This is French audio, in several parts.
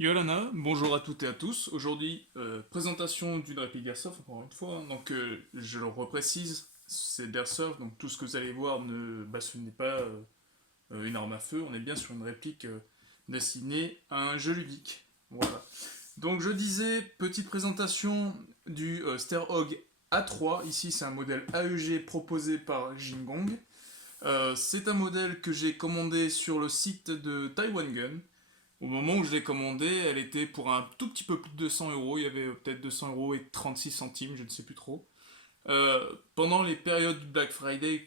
Yolana, bonjour à toutes et à tous. Aujourd'hui, présentation d'une réplique d'Airsoft, encore une fois. Donc, je le reprécise, c'est d'Airsoft, donc tout ce que vous allez voir, ce n'est pas une arme à feu, on est bien sur une réplique destinée à un jeu ludique. Voilà. Donc, je disais, petite présentation du Starhawk A3. Ici, c'est un modèle AEG proposé par Jingong. C'est un modèle que j'ai commandé sur le site de Taiwan Gun. Au moment où je l'ai commandée, elle était pour un tout petit peu plus de 200 euros. Il y avait peut-être 200 euros et 36 centimes, je ne sais plus trop. Pendant les périodes du Black Friday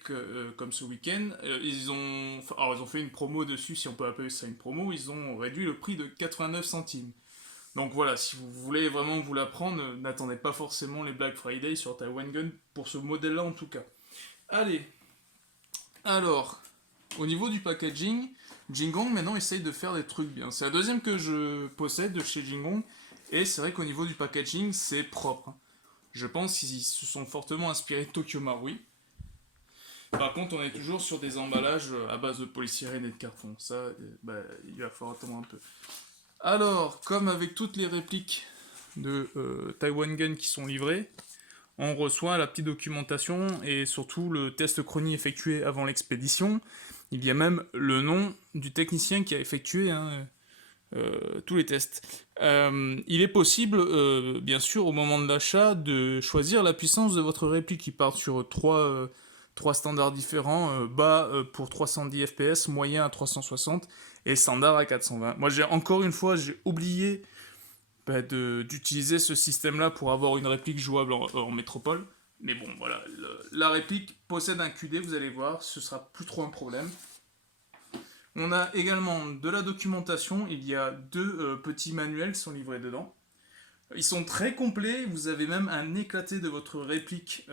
comme ce week-end, ils ont fait une promo dessus, si on peut appeler ça une promo. Ils ont réduit le prix de 89 centimes. Donc voilà, si vous voulez vraiment vous la prendre, n'attendez pas forcément les Black Friday sur Taiwan Gun pour ce modèle-là en tout cas. Allez, alors, au niveau du packaging, Jingong maintenant essaye de faire des trucs bien. C'est la deuxième que je possède de chez Jingong, et c'est vrai qu'au niveau du packaging, c'est propre. Je pense qu'ils se sont fortement inspirés de Tokyo Marui. Par contre, on est toujours sur des emballages à base de polystyrène et de carton. Ça, il va falloir attendre un peu. Alors, comme avec toutes les répliques de Taiwan Gun qui sont livrées, on reçoit la petite documentation et surtout le test chronie effectué avant l'expédition. Il y a même le nom du technicien qui a effectué tous les tests. Il est possible, bien sûr, au moment de l'achat, de choisir la puissance de votre réplique qui part sur trois standards différents, bas pour 310 fps, moyen à 360 et standard à 420. Moi, encore une fois, j'ai oublié d'utiliser ce système-là pour avoir une réplique jouable en métropole. Mais bon, voilà, la réplique possède un QD, vous allez voir, ce sera plus trop un problème. On a également de la documentation, il y a deux petits manuels qui sont livrés dedans. Ils sont très complets, vous avez même un éclaté de votre réplique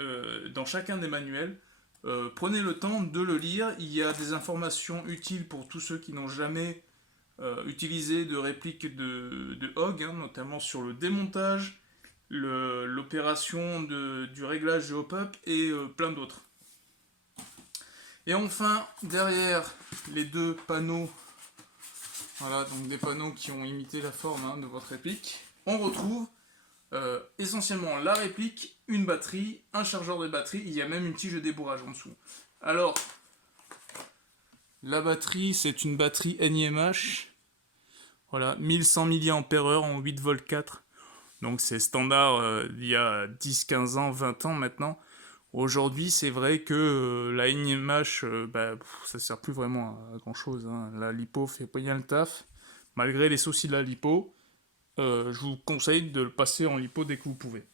dans chacun des manuels. Prenez le temps de le lire, il y a des informations utiles pour tous ceux qui n'ont jamais utilisé de réplique de Hog, hein, notamment sur le démontage, l'opération du réglage de hop-up et plein d'autres. Et enfin, derrière les deux panneaux, voilà, donc des panneaux qui ont imité la forme de votre réplique, on retrouve essentiellement la réplique, une batterie, un chargeur de batterie, il y a même une tige de débourrage en dessous. Alors, la batterie, c'est une batterie NiMH, voilà, 1100 mAh en 8 v 4. Donc c'est standard il y a 10, 15 ans, 20 ans maintenant. Aujourd'hui, c'est vrai que la NiMH, ça sert plus vraiment à grand chose. Hein. La lipo fait pas bien le taf. Malgré les soucis de la lipo, je vous conseille de le passer en lipo dès que vous pouvez.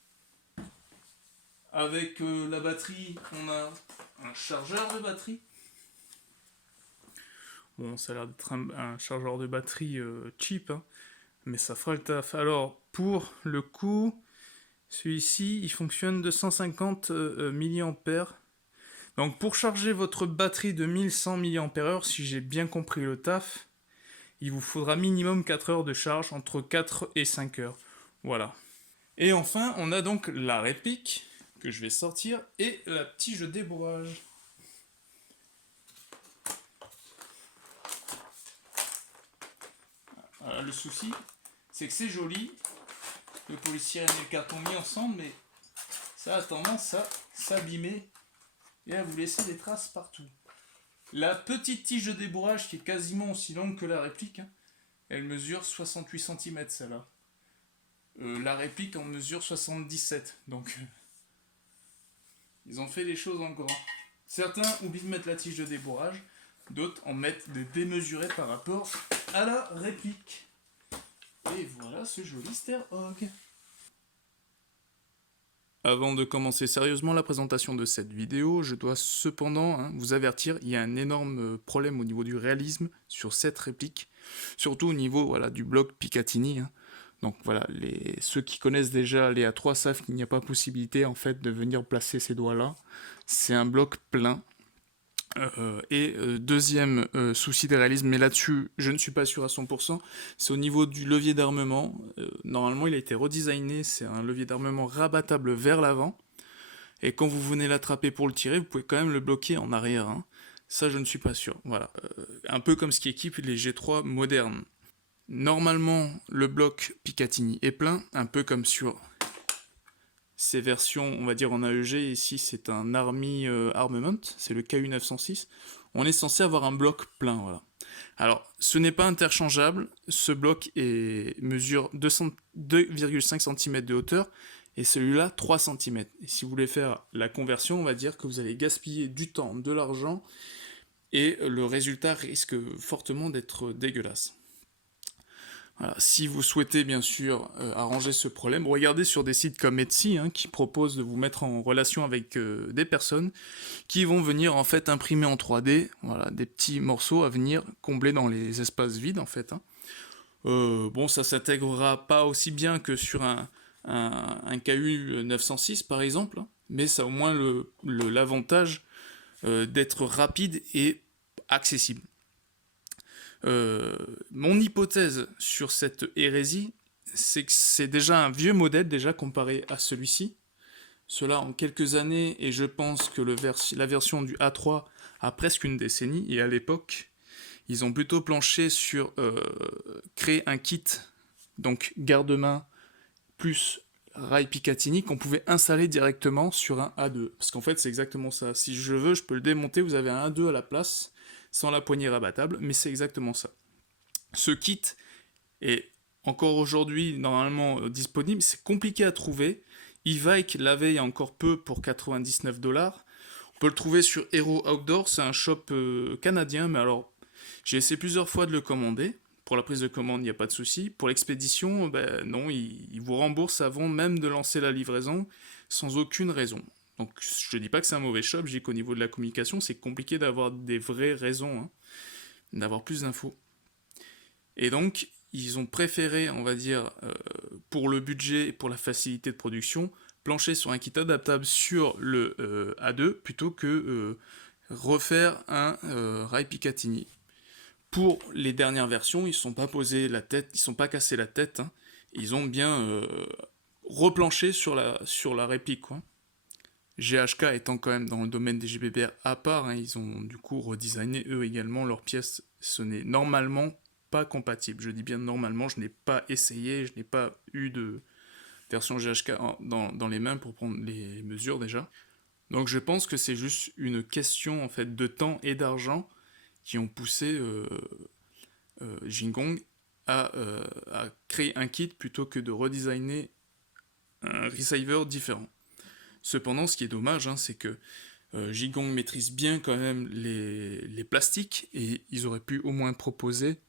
Avec la batterie, on a un chargeur de batterie. Bon, ça a l'air d'être un chargeur de batterie cheap, hein, mais ça fera le taf. Alors, pour le coup, celui-ci, il fonctionne de 150 mAh. Donc pour charger votre batterie de 1100 mAh, si j'ai bien compris le taf, il vous faudra minimum 4 heures de charge, entre 4 et 5 heures. Voilà. Et enfin, on a donc la réplique, que je vais sortir, et la tige de débourrage. Voilà, le souci, c'est que c'est joli, le polystyrène et le carton mis ensemble, mais ça a tendance à s'abîmer et à vous laisser des traces partout. La petite tige de débourrage qui est quasiment aussi longue que la réplique, hein, elle mesure 68 cm celle-là. La réplique en mesure 77, donc ils ont fait les choses en grand. Certains oublient de mettre la tige de débourrage, d'autres en mettent des démesurés par rapport à la réplique. Et voilà ce joli Starhawk. Avant de commencer sérieusement la présentation de cette vidéo, je dois cependant vous avertir, il y a un énorme problème au niveau du réalisme sur cette réplique, surtout au niveau du bloc Picatinny. Hein. Donc voilà, ceux qui connaissent déjà les A3 savent qu'il n'y a pas possibilité en fait de venir placer ces doigts là. C'est un bloc plein. Deuxième souci de réalisme, mais là-dessus je ne suis pas sûr à 100%, c'est au niveau du levier d'armement. Normalement il a été redesigné, c'est un levier d'armement rabattable vers l'avant, et quand vous venez l'attraper pour le tirer, vous pouvez quand même le bloquer en arrière. Hein. Ça je ne suis pas sûr. Voilà, un peu comme ce qui équipe les G3 modernes. Normalement, le bloc Picatinny est plein, un peu comme sur ces versions, on va dire en AEG. Ici, c'est un Army Armament, c'est le KU 906. On est censé avoir un bloc plein, voilà. Alors, ce n'est pas interchangeable. Ce bloc mesure 2,5 cm de hauteur et celui-là 3 cm. Et si vous voulez faire la conversion, on va dire que vous allez gaspiller du temps, de l'argent et le résultat risque fortement d'être dégueulasse. Voilà. Si vous souhaitez bien sûr arranger ce problème, regardez sur des sites comme Etsy qui proposent de vous mettre en relation avec des personnes qui vont venir en fait imprimer en 3D voilà, des petits morceaux à venir combler dans les espaces vides en fait. Bon, ça s'intégrera pas aussi bien que sur un KU 906 par exemple, mais ça a au moins l'avantage d'être rapide et accessible. Mon hypothèse sur cette hérésie, c'est que c'est déjà un vieux modèle déjà comparé à celui-ci. Cela en quelques années, et je pense que la version du A3 a presque une décennie, et à l'époque, ils ont plutôt planché sur créer un kit, donc garde-main plus rail Picatinny qu'on pouvait installer directement sur un A2. Parce qu'en fait, c'est exactement ça. Si je veux, je peux le démonter, vous avez un A2 à la place, sans la poignée rabattable, mais c'est exactement ça. Ce kit est encore aujourd'hui normalement disponible, c'est compliqué à trouver. E-Vike l'avait il y a encore peu pour 99 $. On peut le trouver sur Hero Outdoor, c'est un shop canadien, mais alors j'ai essayé plusieurs fois de le commander. Pour la prise de commande, il n'y a pas de souci. Pour l'expédition, ben non, il vous rembourse avant même de lancer la livraison, sans aucune raison. Donc je ne dis pas que c'est un mauvais shop, je dis qu'au niveau de la communication, c'est compliqué d'avoir des vraies raisons, d'avoir plus d'infos. Et donc, ils ont préféré, on va dire, pour le budget et pour la facilité de production, plancher sur un kit adaptable sur le A2 plutôt que refaire un rail Picatinny. Pour les dernières versions, ils ne se sont pas posé la tête, ils ne sont pas cassés la tête, ils ont bien replanché sur la réplique, quoi. GHK étant quand même dans le domaine des GBBR à part, ils ont du coup redesigné eux également leurs pièces. Ce n'est normalement pas compatible. Je dis bien normalement, je n'ai pas essayé, je n'ai pas eu de version GHK dans les mains pour prendre les mesures déjà. Donc je pense que c'est juste une question en fait de temps et d'argent qui ont poussé Jingong à créer un kit plutôt que de redesigner un receiver différent. Cependant, ce qui est dommage, c'est que Jingong maîtrise bien quand même les plastiques et ils auraient pu au moins proposer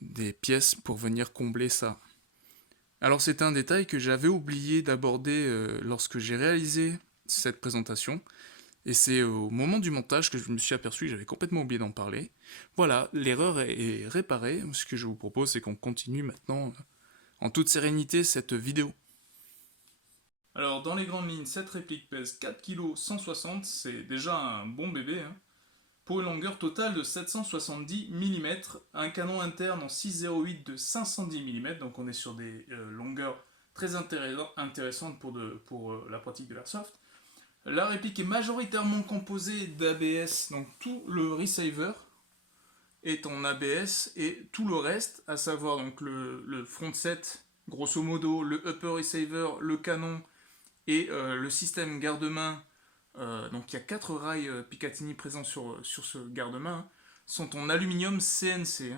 des pièces pour venir combler ça. Alors c'est un détail que j'avais oublié d'aborder lorsque j'ai réalisé cette présentation, et c'est au moment du montage que je me suis aperçu que j'avais complètement oublié d'en parler. Voilà, l'erreur est réparée. Ce que je vous propose, c'est qu'on continue maintenant en toute sérénité cette vidéo. Alors dans les grandes lignes, cette réplique pèse 4 kg 160, c'est déjà un bon bébé, pour une longueur totale de 770 mm, un canon interne en 6,08 de 510 mm, donc on est sur des longueurs très intéressantes pour la pratique de l'airsoft. La réplique est majoritairement composée d'ABS, donc tout le receiver est en ABS et tout le reste, à savoir donc le front set, grosso modo, le upper receiver, le canon et le système garde-main. Donc il y a 4 rails Picatinny présents sur ce garde-main, sont en aluminium CNC.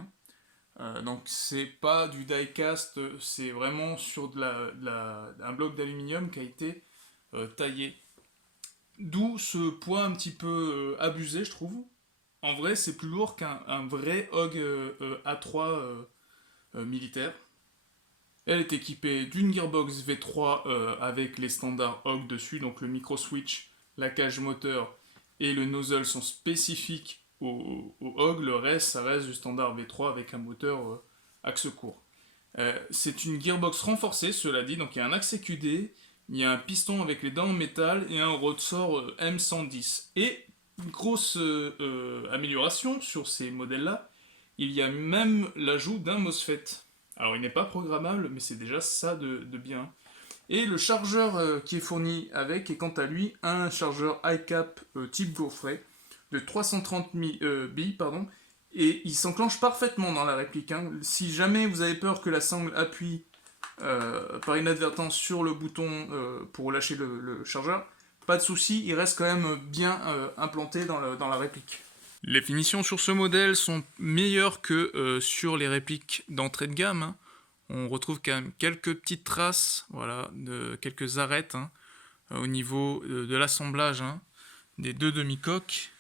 Donc c'est pas du die-cast, c'est vraiment sur un bloc d'aluminium qui a été taillé. D'où ce poids un petit peu abusé, je trouve. En vrai, c'est plus lourd qu'un vrai HOG A3 militaire. Elle est équipée d'une gearbox V3 avec les standards HOG dessus, donc le micro-switch, la cage moteur et le nozzle sont spécifiques au HOG. Le reste, ça reste du standard V3 avec un moteur axe court. C'est une gearbox renforcée, cela dit, donc il y a un axe QD, il y a un piston avec les dents en métal et un ressort M110. Et une grosse amélioration sur ces modèles-là, il y a même l'ajout d'un MOSFET. Alors il n'est pas programmable, mais c'est déjà ça de bien. Et le chargeur qui est fourni avec est quant à lui un chargeur iCap type gaufret de 330 billes, et il s'enclenche parfaitement dans la réplique, hein. Si jamais vous avez peur que la sangle appuie par inadvertance sur le bouton pour lâcher le chargeur, pas de souci, il reste quand même bien implanté dans la réplique. Les finitions sur ce modèle sont meilleures que sur les répliques d'entrée de gamme, hein. On retrouve quand même quelques petites traces, voilà, quelques arêtes, hein, au niveau de l'assemblage, hein, des deux demi-coques.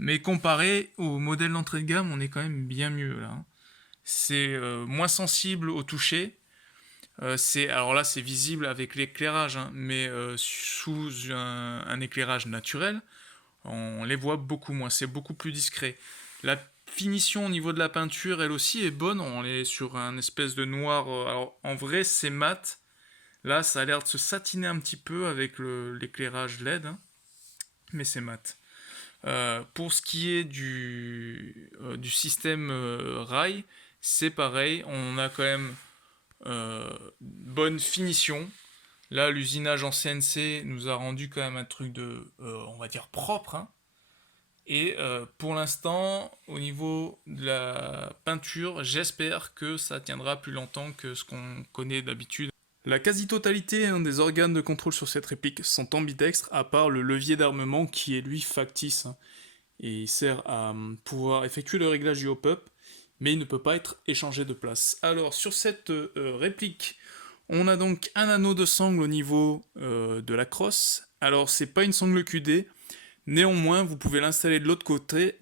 Mais comparé au modèle d'entrée de gamme, on est quand même bien mieux là, hein. C'est moins sensible au toucher. Alors là, c'est visible avec l'éclairage, hein, mais sous un éclairage naturel, on les voit beaucoup moins. C'est beaucoup plus discret. La finition au niveau de la peinture, elle aussi, est bonne. On est sur un espèce de noir. Alors en vrai, c'est mat. Là, ça a l'air de se satiner un petit peu avec l'éclairage LED, hein, mais c'est mat. Pour ce qui est du système rail, c'est pareil. On a quand même bonne finition. Là, l'usinage en CNC nous a rendu quand même un truc on va dire propre, hein. Et pour l'instant, au niveau de la peinture, j'espère que ça tiendra plus longtemps que ce qu'on connaît d'habitude. La quasi-totalité, hein, des organes de contrôle sur cette réplique sont ambidextres, à part le levier d'armement qui est lui factice, hein, et il sert à pouvoir effectuer le réglage du hop-up, mais il ne peut pas être échangé de place. Alors sur cette réplique, on a donc un anneau de sangle au niveau de la crosse. Alors c'est pas une sangle QD, néanmoins vous pouvez l'installer de l'autre côté,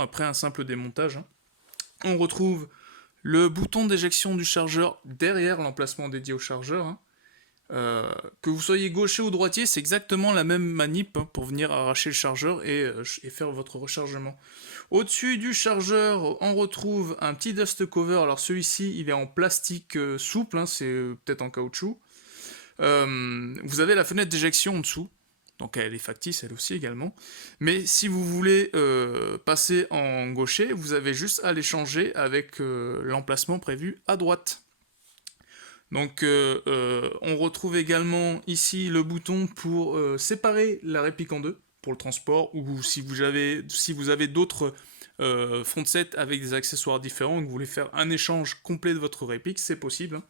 après un simple démontage, hein. On retrouve le bouton d'éjection du chargeur derrière l'emplacement dédié au chargeur, hein. Que vous soyez gaucher ou droitier, c'est exactement la même manip, hein, pour venir arracher le chargeur et faire votre rechargement. Au-dessus du chargeur, on retrouve un petit dust cover. Alors celui-ci, il est en plastique souple, hein, c'est peut-être en caoutchouc. Vous avez la fenêtre d'éjection en dessous, donc elle est factice elle aussi également. Mais si vous voulez passer en gaucher, vous avez juste à l'échanger avec l'emplacement prévu à droite. Donc on retrouve également ici le bouton pour séparer la réplique en deux pour le transport, ou si vous avez d'autres front sets avec des accessoires différents et que vous voulez faire un échange complet de votre réplique, c'est possible.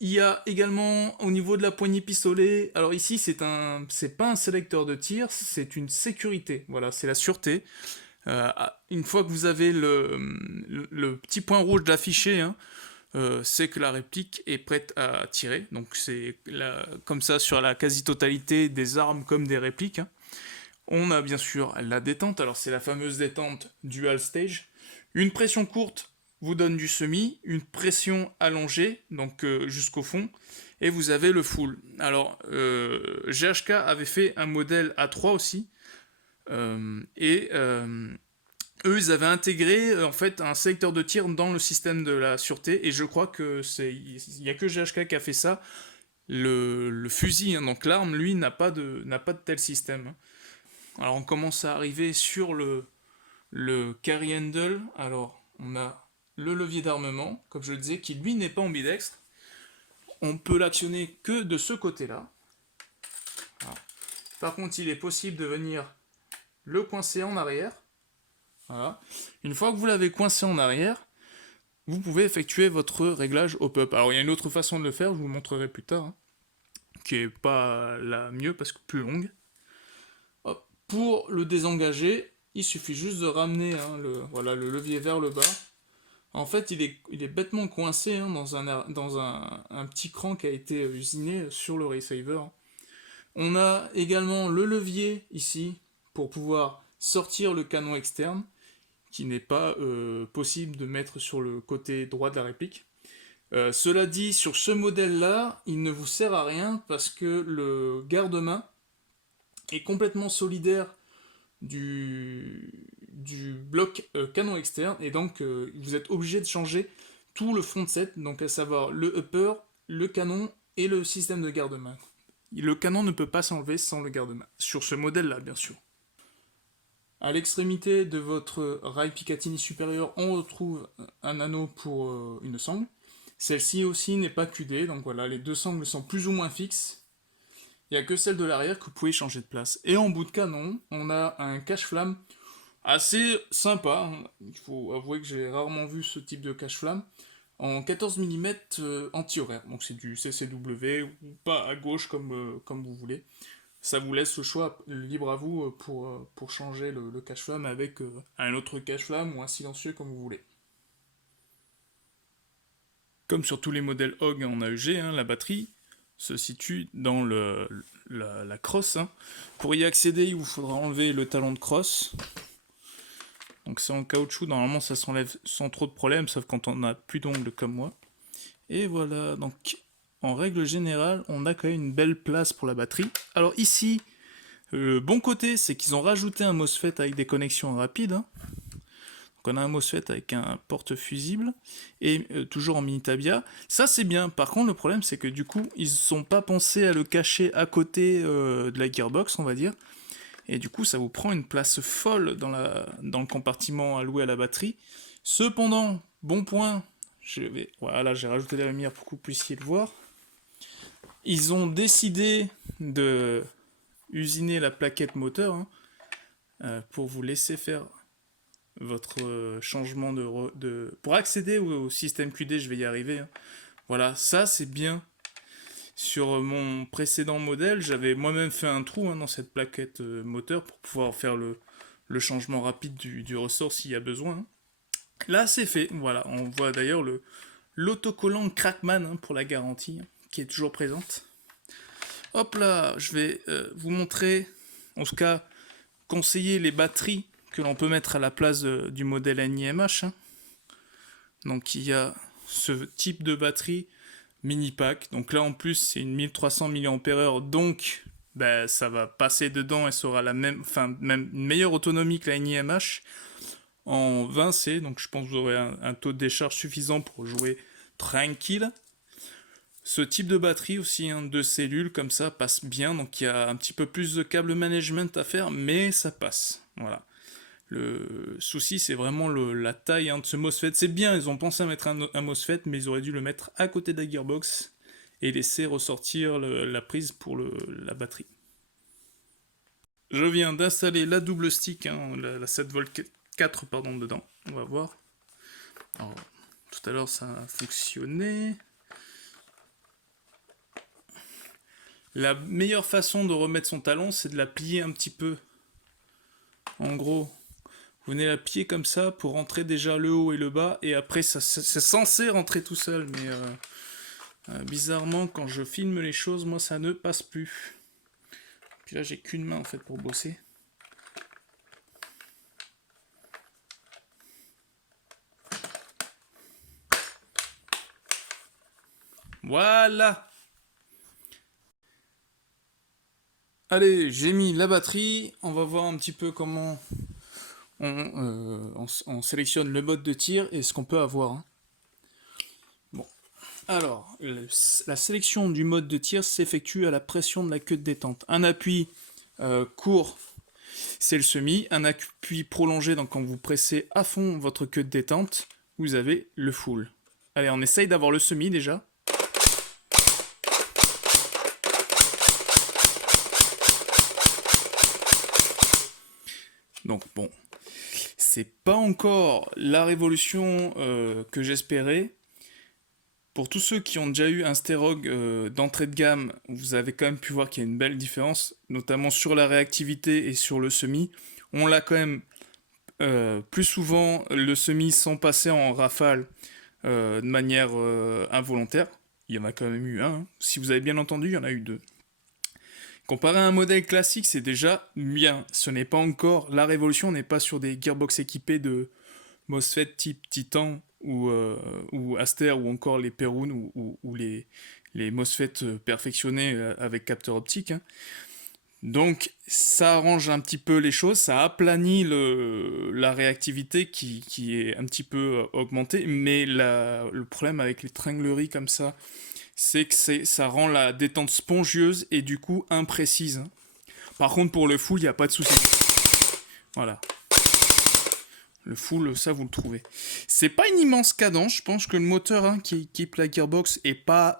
Il y a également au niveau de la poignée pistolet, alors ici c'est pas un sélecteur de tir, c'est une sécurité, voilà, c'est la sûreté. Une fois que vous avez le petit point rouge d'affiché, hein, c'est que la réplique est prête à tirer. Donc c'est comme ça sur la quasi-totalité des armes comme des répliques, hein. On a bien sûr la détente, alors c'est la fameuse détente dual stage. Une pression courte vous donne du semi, une pression allongée, donc jusqu'au fond, et vous avez le full. Alors GHK avait fait un modèle A3 aussi, eux, ils avaient intégré en fait un sélecteur de tir dans le système de la sûreté, et je crois que il y a que GHK qui a fait ça. Le fusil, hein, donc l'arme, lui, n'a pas de tel système, hein. Alors on commence à arriver sur le carry handle. Alors on a le levier d'armement, comme je le disais, qui lui n'est pas ambidextre. On peut l'actionner que de ce côté-là. Voilà. Par contre, il est possible de venir le coincer en arrière. Voilà. Une fois que vous l'avez coincé en arrière, vous pouvez effectuer votre réglage hop-up. Alors il y a une autre façon de le faire, je vous montrerai plus tard, hein, qui est pas la mieux parce que plus longue. Hop. Pour le désengager, il suffit juste de ramener, hein, le levier vers le bas. En fait, il est bêtement coincé, hein, dans un petit cran qui a été usiné sur le Raysaver. On a également le levier ici pour pouvoir sortir le canon externe, qui n'est pas possible de mettre sur le côté droit de la réplique. Cela dit, sur ce modèle-là, il ne vous sert à rien parce que le garde-main est complètement solidaire du bloc canon externe, et donc vous êtes obligé de changer tout le front set, donc à savoir le upper, le canon et le système de garde-main. Le canon ne peut pas s'enlever sans le garde-main, sur ce modèle-là bien sûr. À l'extrémité de votre rail Picatinny supérieur, on retrouve un anneau pour une sangle. Celle-ci aussi n'est pas QD, donc voilà, les deux sangles sont plus ou moins fixes. Il n'y a que celle de l'arrière que vous pouvez changer de place. Et en bout de canon, on a un cache-flamme assez sympa, hein. Il faut avouer que j'ai rarement vu ce type de cache-flamme. En 14 mm anti-horaire, donc c'est du CCW ou pas à gauche comme vous voulez. Ça vous laisse le choix libre à vous pour changer le cache-flamme avec un autre cache-flamme ou un silencieux comme vous voulez. Comme sur tous les modèles Hog en AEG, hein, la batterie se situe dans la crosse, hein. Pour y accéder, il vous faudra enlever le talon de crosse. Donc c'est en caoutchouc, normalement ça s'enlève sans trop de problèmes, sauf quand on n'a plus d'ongles comme moi. Et voilà, donc en règle générale, on a quand même une belle place pour la batterie. Alors ici, le bon côté, c'est qu'ils ont rajouté un MOSFET avec des connexions rapides, hein. Donc on a un MOSFET avec un porte fusible, et toujours en mini tabia. Ça c'est bien, par contre le problème c'est que du coup, ils ne sont pas pensés à le cacher à côté de la gearbox, on va dire. Et du coup, ça vous prend une place folle dans le compartiment alloué à la batterie. Cependant, bon point, voilà, j'ai rajouté la lumière pour que vous puissiez le voir. Ils ont décidé de usiner la plaquette moteur, hein, pour vous laisser faire votre changement pour accéder au système QD, je vais y arriver, hein. Voilà, ça c'est bien. Sur mon précédent modèle, j'avais moi-même fait un trou, hein, dans cette plaquette moteur pour pouvoir faire le changement rapide du ressort s'il y a besoin, hein. Là, c'est fait. Voilà, on voit d'ailleurs l'autocollant Crackman, hein, pour la garantie, hein, qui est toujours présente. Hop là, je vais vous montrer, en tout cas, conseiller les batteries que l'on peut mettre à la place du modèle NIMH, hein. Donc il y a ce type de batterie mini pack. Donc là en plus c'est une 1300 mAh, donc bah, ça va passer dedans et ça aura même une meilleure autonomie que la NIMH en 20C. Donc je pense que vous aurez un taux de décharge suffisant pour jouer tranquille. Ce type de batterie aussi, hein, 2 cellules comme ça, passe bien. Donc il y a un petit peu plus de câble management à faire, mais ça passe. Voilà. Le souci, c'est vraiment la taille, hein, de ce MOSFET. C'est bien, ils ont pensé à mettre un MOSFET, mais ils auraient dû le mettre à côté de la gearbox et laisser ressortir la prise pour la batterie. Je viens d'installer la double stick, hein, la 7V 4 pardon, dedans. On va voir. Alors, tout à l'heure, ça a fonctionné. La meilleure façon de remettre son talon, c'est de la plier un petit peu. En gros, vous venez la plier comme ça pour rentrer déjà le haut et le bas, et après c'est censé rentrer tout seul, mais bizarrement quand je filme les choses, moi ça ne passe plus. Puis là j'ai qu'une main en fait pour bosser. Voilà. Allez, j'ai mis la batterie, on va voir un petit peu comment on sélectionne le mode de tir et ce qu'on peut avoir, hein. Bon, alors, la sélection du mode de tir s'effectue à la pression de la queue de détente. Un appui court, c'est le semi. Un appui prolongé, donc quand vous pressez à fond votre queue de détente, vous avez le full. Allez, on essaye d'avoir le semi déjà. Donc bon, c'est pas encore la révolution que j'espérais. Pour tous ceux qui ont déjà eu un Sterog d'entrée de gamme, vous avez quand même pu voir qu'il y a une belle différence, notamment sur la réactivité et sur le semi. On l'a quand même plus souvent le semi sans passer en rafale de manière involontaire. Il y en a quand même eu un, hein. Si vous avez bien entendu, il y en a eu deux. Comparé à un modèle classique, c'est déjà bien. Ce n'est pas encore la révolution, on n'est pas sur des gearbox équipés de MOSFET type Titan ou Aster ou encore les Perun ou les MOSFET perfectionnés avec capteur optique, hein. Donc ça arrange un petit peu les choses, ça aplanit la réactivité qui est un petit peu augmentée, mais le problème avec les tringleries comme ça, c'est que ça rend la détente spongieuse et du coup imprécise, hein. Par contre pour le full, il n'y a pas de souci. Voilà. Le full, ça vous le trouvez. C'est pas une immense cadence, je pense que le moteur, hein, qui équipe la gearbox est pas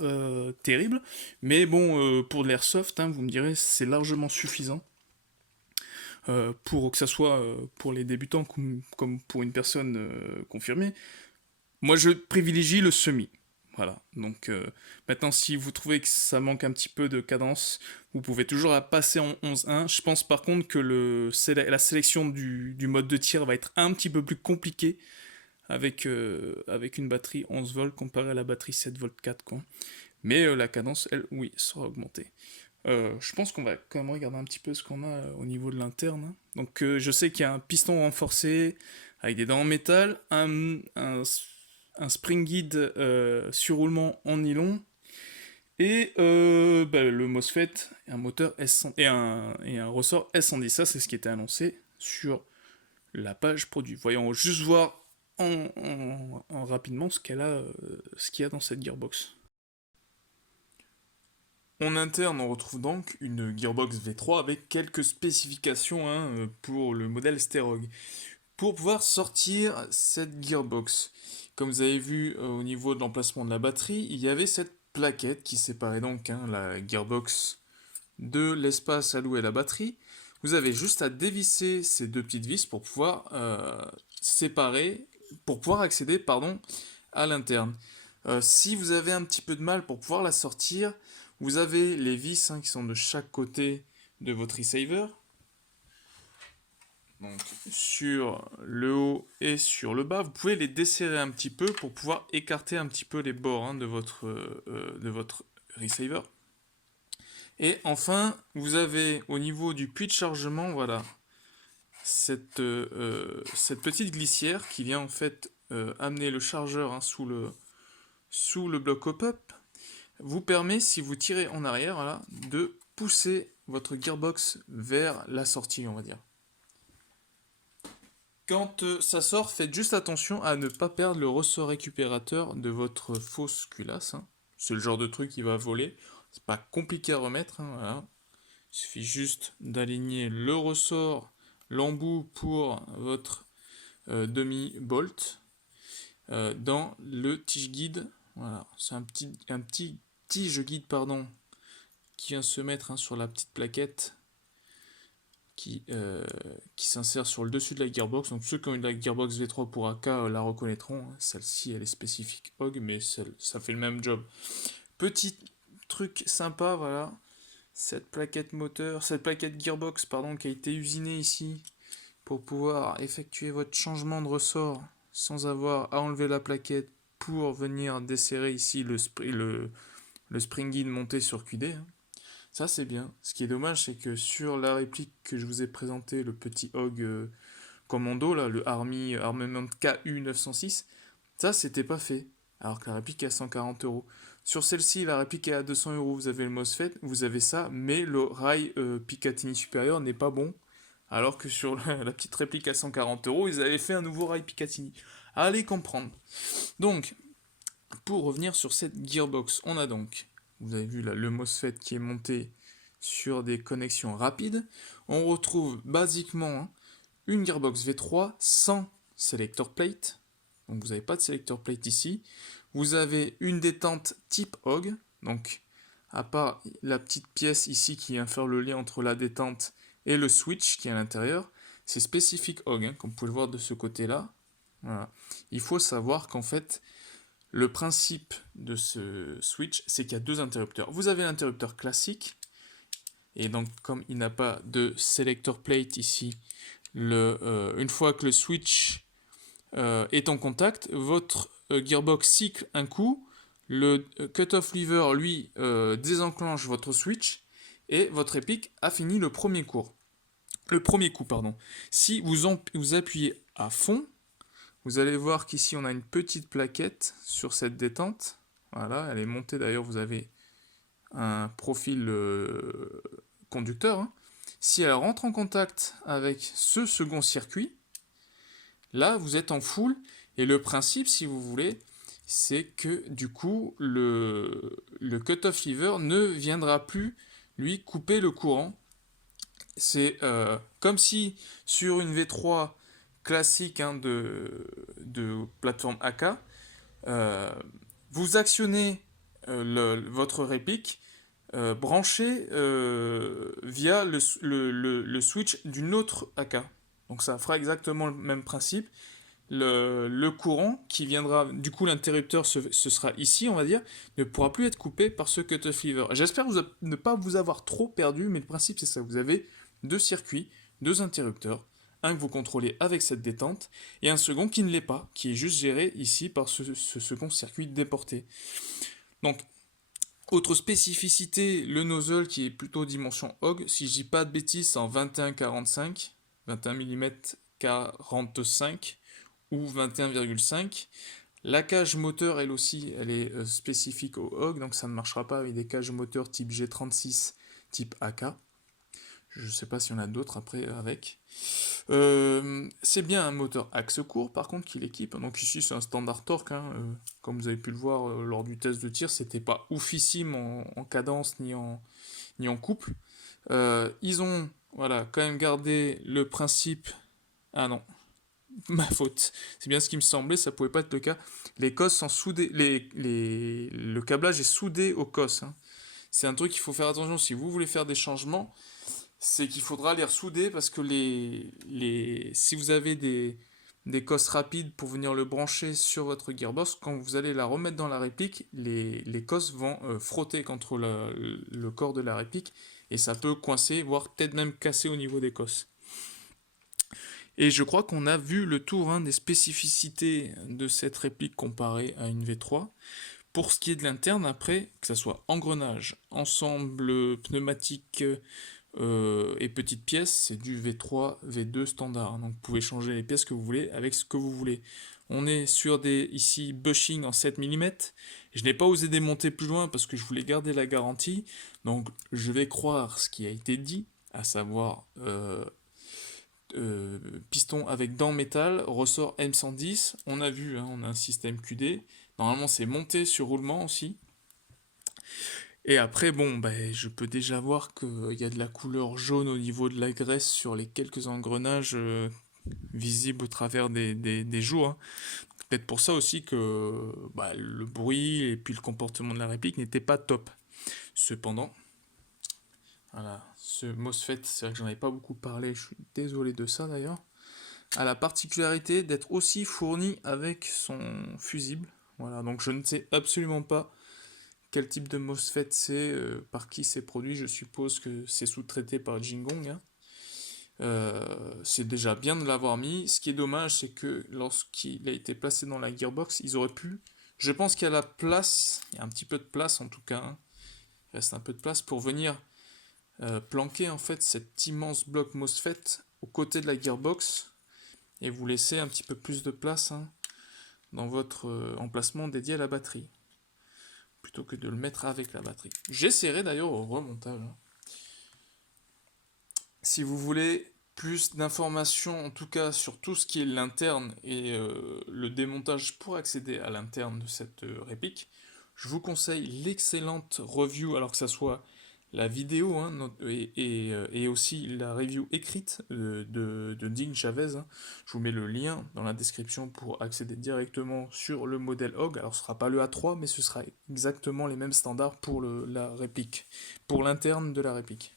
terrible, mais bon, pour de l'airsoft, hein, vous me direz, c'est largement suffisant. pour que ça soit pour les débutants comme pour une personne confirmée. Moi, je privilégie le semi. Voilà. Donc maintenant, si vous trouvez que ça manque un petit peu de cadence, vous pouvez toujours la passer en 11-1. Je pense par contre que la sélection du mode de tir va être un petit peu plus compliquée avec une batterie 11 volts comparée à la batterie 7 volts 4, quoi. Mais la cadence, elle, oui, sera augmentée. Je pense qu'on va quand même regarder un petit peu ce qu'on a au niveau de l'interne, hein. Donc je sais qu'il y a un piston renforcé avec des dents en métal, un spring guide sur roulement en nylon et le MOSFET, un moteur S100, et un ressort S110. Ça, c'est ce qui était annoncé sur la page produit. Voyons juste voir rapidement ce qu'il y a dans cette gearbox. En interne, on retrouve donc une Gearbox V3 avec quelques spécifications, hein, pour le modèle Sterog. Pour pouvoir sortir cette Gearbox, comme vous avez vu au niveau de l'emplacement de la batterie, il y avait cette plaquette qui séparait donc, hein, la Gearbox de l'espace alloué à la batterie. Vous avez juste à dévisser ces deux petites vis pour pouvoir accéder, pardon, à l'interne. Si vous avez un petit peu de mal pour pouvoir la sortir, vous avez les vis, hein, qui sont de chaque côté de votre receiver. Donc sur le haut et sur le bas, vous pouvez les desserrer un petit peu pour pouvoir écarter un petit peu les bords, hein, de votre receiver. Et enfin, vous avez au niveau du puits de chargement, voilà, cette petite glissière qui vient en fait amener le chargeur, hein, sous le bloc hop-up, vous permet, si vous tirez en arrière, voilà, de pousser votre gearbox vers la sortie, on va dire. Quand ça sort, faites juste attention à ne pas perdre le ressort récupérateur de votre fausse culasse, hein. C'est le genre de truc qui va voler. C'est pas compliqué à remettre, hein, voilà. Il suffit juste d'aligner le ressort, l'embout pour votre demi-bolt dans le tige guide. Voilà, c'est un petit tige guide, pardon, qui vient se mettre, hein, sur la petite plaquette qui s'insère sur le dessus de la gearbox. Donc ceux qui ont eu la gearbox V3 pour AK la reconnaîtront, hein. Celle-ci, elle est spécifique Hog, mais ça fait le même job. Petit truc sympa, voilà, cette plaquette gearbox, pardon, qui a été usinée ici pour pouvoir effectuer votre changement de ressort sans avoir à enlever la plaquette pour venir desserrer ici le spring guide monté sur QD, hein. Ça, c'est bien. Ce qui est dommage, c'est que sur la réplique que je vous ai présenté, le petit Hog commando, là, le Army Armament KU 906, ça, c'était pas fait. Alors que la réplique est à 140 euros. Sur celle-ci, la réplique est à 200 euros. Vous avez le MOSFET, vous avez ça, mais le rail Picatinny supérieur n'est pas bon. Alors que sur la petite réplique à 140 euros, ils avaient fait un nouveau rail Picatinny. Allez comprendre. Donc, pour revenir sur cette gearbox, on a donc, vous avez vu là, le MOSFET qui est monté sur des connexions rapides. On retrouve basiquement, hein, une gearbox V3 sans selector plate. Donc vous n'avez pas de selector plate ici. Vous avez une détente type Hog. Donc à part la petite pièce ici qui vient faire le lien entre la détente et le switch qui est à l'intérieur, c'est spécifique Hog, hein, comme vous pouvez le voir de ce côté-là. Voilà. Il faut savoir qu'en fait, le principe de ce switch, c'est qu'il y a deux interrupteurs. Vous avez l'interrupteur classique, et donc comme il n'a pas de selector plate ici, une fois que le switch est en contact, votre gearbox cycle un coup, le cut-off lever, lui, désenclenche votre switch, et votre réplique a fini le premier coup. Si vous appuyez à fond, vous allez voir qu'ici on a une petite plaquette sur cette détente. Voilà, elle est montée d'ailleurs, vous avez un profil conducteur, hein. Si elle rentre en contact avec ce second circuit, là vous êtes en full, et le principe, si vous voulez, c'est que du coup le cut-off lever ne viendra plus lui couper le courant. C'est comme si sur une V3 classique, hein, de plateforme AK, vous actionnez votre réplique, branché via le switch d'une autre AK. Donc ça fera exactement le même principe. Le courant qui viendra, du coup l'interrupteur ce sera ici, on va dire, ne pourra plus être coupé par ce cut-off lever. J'espère ne pas vous avoir trop perdu, mais le principe c'est ça. Vous avez deux circuits, deux interrupteurs, un que vous contrôlez avec cette détente, et un second qui ne l'est pas, qui est juste géré ici par ce second circuit déporté. Donc, autre spécificité, le nozzle qui est plutôt dimension HOG, si je dis pas de bêtises, c'est en 21-45, 21 mm 45 ou 21,5. La cage moteur, elle aussi, elle est spécifique au HOG, donc ça ne marchera pas avec des cages moteurs type G36, type AK. Je ne sais pas s'il y en a d'autres après avec. C'est bien un moteur axe court par contre qui l'équipe. Donc ici c'est un standard torque. Comme vous avez pu le voir lors du test de tir, c'était pas oufissime en cadence ni en couple. Ils ont voilà, quand même gardé le principe. Ah non, ma faute. C'est bien ce qui me semblait, ça pouvait pas être le cas. Les cosses sont soudées. Le câblage est soudé aux cosses. C'est un truc qu'il faut faire attention si vous voulez faire des changements. C'est qu'il faudra les ressouder parce que si vous avez des cosses rapides pour venir le brancher sur votre gearbox, quand vous allez la remettre dans la réplique, les cosses vont frotter contre le corps de la réplique et ça peut coincer, voire peut-être même casser au niveau des cosses. Et je crois qu'on a vu le tour des spécificités de cette réplique comparée à une V3. Pour ce qui est de l'interne, après, que ce soit engrenage, ensemble pneumatique et petites pièces, c'est du V3, V2 standard. Donc vous pouvez changer les pièces que vous voulez avec ce que vous voulez. On est sur des ici bushing en 7 mm. Je n'ai pas osé démonter plus loin parce que je voulais garder la garantie. Donc je vais croire ce qui a été dit, à savoir piston avec dents métal, ressort M110. On a vu, on a un système QD. Normalement c'est monté sur roulement aussi. Et après, bon, je peux déjà voir qu'il y a de la couleur jaune au niveau de la graisse sur les quelques engrenages visibles au travers des jours. Peut-être pour ça aussi que le bruit et puis le comportement de la réplique n'était pas top. Cependant, voilà, ce MOSFET, c'est vrai que j'en avais pas beaucoup parlé, je suis désolé de ça d'ailleurs, a la particularité d'être aussi fourni avec son fusible. Voilà, donc je ne sais absolument pas quel type de MOSFET c'est, par qui c'est produit. Je suppose que c'est sous-traité par Jingong. C'est déjà bien de l'avoir mis. Ce qui est dommage, c'est que lorsqu'il a été placé dans la gearbox, ils auraient pu. Je pense qu'il y a la place, il y a un petit peu de place en tout cas. Il reste un peu de place pour venir planquer en fait cet immense bloc MOSFET aux côtés de la gearbox et vous laisser un petit peu plus de place dans votre emplacement dédié à la batterie, plutôt que de le mettre avec la batterie. J'essaierai d'ailleurs au remontage. Si vous voulez plus d'informations, en tout cas sur tout ce qui est l'interne et le démontage pour accéder à l'interne de cette réplique, je vous conseille l'excellente review, alors que ça soit la vidéo et aussi la review écrite de Dean Chavez. Je vous mets le lien dans la description pour accéder directement sur le modèle HOG. Alors ce ne sera pas le A3, mais ce sera exactement les mêmes standards pour la réplique, pour l'interne de la réplique.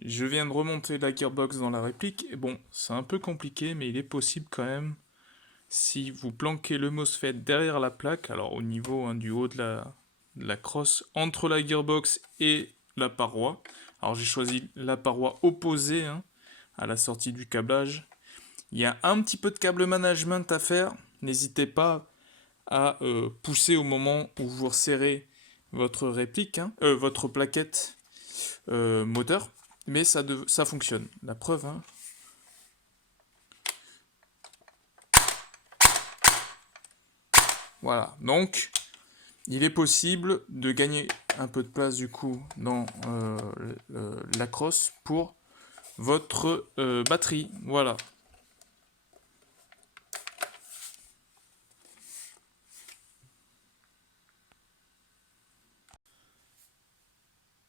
Je viens de remonter la gearbox dans la réplique, et bon, c'est un peu compliqué, mais il est possible quand même, si vous planquez le MOSFET derrière la plaque, alors au niveau du haut de la crosse, entre la gearbox et la paroi. Alors j'ai choisi la paroi opposée à la sortie du câblage. Il y a un petit peu de câble management à faire, n'hésitez pas à pousser au moment où vous resserrez votre réplique, votre plaquette moteur. Mais ça fonctionne. La preuve, Voilà. Donc, il est possible de gagner un peu de place du coup dans la crosse pour votre batterie. Voilà.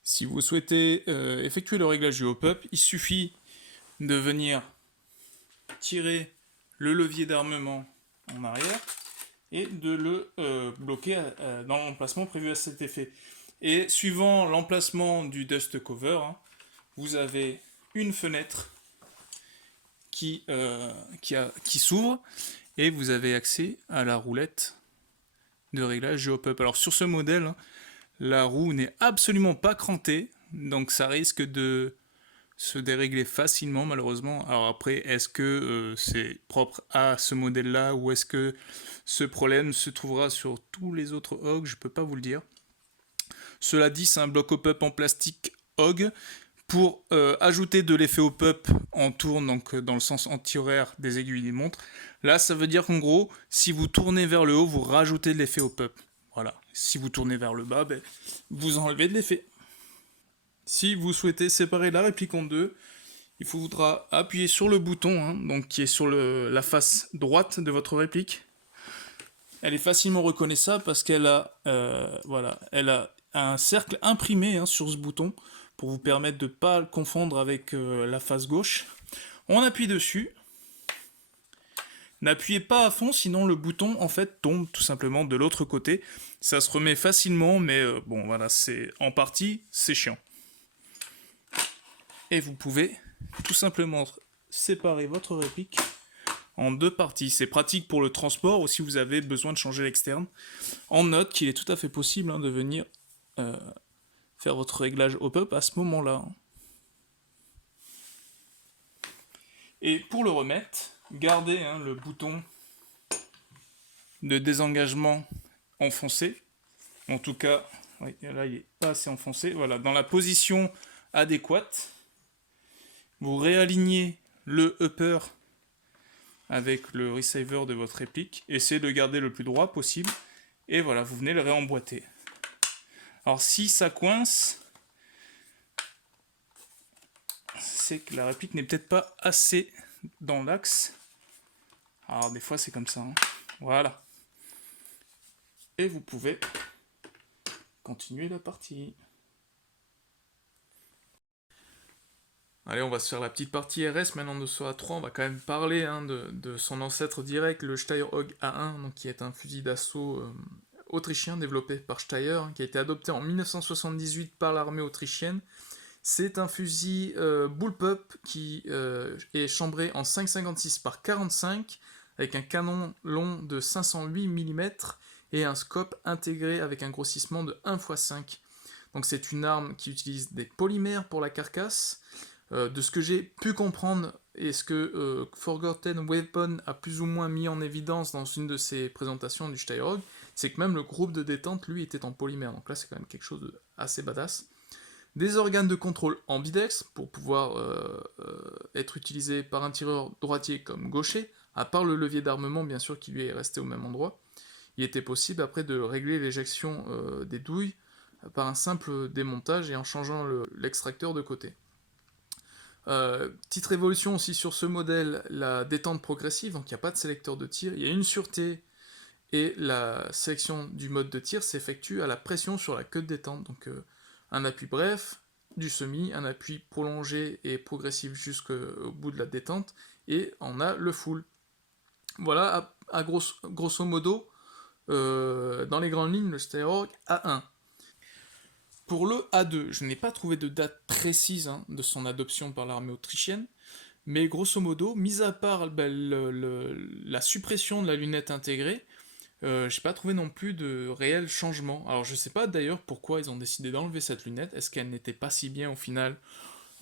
Si vous souhaitez effectuer le réglage du hop-up, il suffit de venir tirer le levier d'armement en arrière et de le bloquer dans l'emplacement prévu à cet effet. Et suivant l'emplacement du dust cover, hein, vous avez une fenêtre qui s'ouvre et vous avez accès à la roulette de réglage du hop-up. Alors sur ce modèle, hein, la roue n'est absolument pas crantée, donc ça risque de se dérégler facilement malheureusement. Alors après, est-ce que c'est propre à ce modèle-là ou est-ce que ce problème se trouvera sur tous les autres Hog? Je peux pas vous le dire. Cela dit, c'est un bloc hop-up en plastique Hog. Pour ajouter de l'effet hop-up, on tourne donc dans le sens anti-horaire des aiguilles des montres. Là, ça veut dire qu'en gros, si vous tournez vers le haut, vous rajoutez de l'effet hop-up. Voilà. Si vous tournez vers le bas, ben, vous enlevez de l'effet. Si vous souhaitez séparer la réplique en deux, il faudra appuyer sur le bouton, hein, donc qui est sur la face droite de votre réplique. Elle est facilement reconnaissable parce qu'elle a, voilà, elle a un cercle imprimé hein, sur ce bouton pour vous permettre de ne pas le confondre avec la face gauche. On appuie dessus. N'appuyez pas à fond, sinon le bouton en fait tombe tout simplement de l'autre côté. Ça se remet facilement, mais bon voilà, c'est en partie, c'est chiant. Et vous pouvez tout simplement séparer votre réplique en deux parties. C'est pratique pour le transport ou si vous avez besoin de changer l'externe. On note qu'il est tout à fait possible hein, de venir faire votre réglage hop-up à ce moment-là. Et pour le remettre, gardez hein, le bouton de désengagement enfoncé. En tout cas, oui, là il n'est pas assez enfoncé. Voilà, dans la position adéquate, vous réalignez le upper avec le receiver de votre réplique. Essayez de garder le plus droit possible. Et voilà, vous venez le réemboîter. Alors si ça coince, c'est que la réplique n'est peut-être pas assez dans l'axe. Alors des fois c'est comme ça. Hein. Voilà. Et vous pouvez continuer la partie. Allez, on va se faire la petite partie RS maintenant de ce A3. On va quand même parler hein, de son ancêtre direct, le Steyr Hog A1, donc, qui est un fusil d'assaut autrichien développé par Steyr, qui a été adopté en 1978 par l'armée autrichienne. C'est un fusil bullpup qui est chambré en 5,56 par 45 avec un canon long de 508 mm et un scope intégré avec un grossissement de 1x5. Donc c'est une arme qui utilise des polymères pour la carcasse. De ce que j'ai pu comprendre et ce que Forgotten Weapon a plus ou moins mis en évidence dans une de ses présentations du Steyr Hog, c'est que même le groupe de détente, lui, était en polymère. Donc là, c'est quand même quelque chose d'assez badass. Des organes de contrôle ambidex pour pouvoir être utilisés par un tireur droitier comme gaucher, à part le levier d'armement, bien sûr, qui lui est resté au même endroit. Il était possible après de régler l'éjection des douilles par un simple démontage et en changeant l'extracteur de côté. Petite révolution aussi sur ce modèle, la détente progressive, donc il n'y a pas de sélecteur de tir, il y a une sûreté et la sélection du mode de tir s'effectue à la pression sur la queue de détente, donc un appui bref, du semi, un appui prolongé et progressif jusqu'au bout de la détente, et on a le full. Voilà à grosso modo, dans les grandes lignes, le Steyr Hog A1. Pour le A2, je n'ai pas trouvé de date précise hein, de son adoption par l'armée autrichienne, mais grosso modo, mis à part la suppression de la lunette intégrée, j'ai pas trouvé non plus de réel changement. Alors je sais pas d'ailleurs pourquoi ils ont décidé d'enlever cette lunette, est-ce qu'elle n'était pas si bien au final,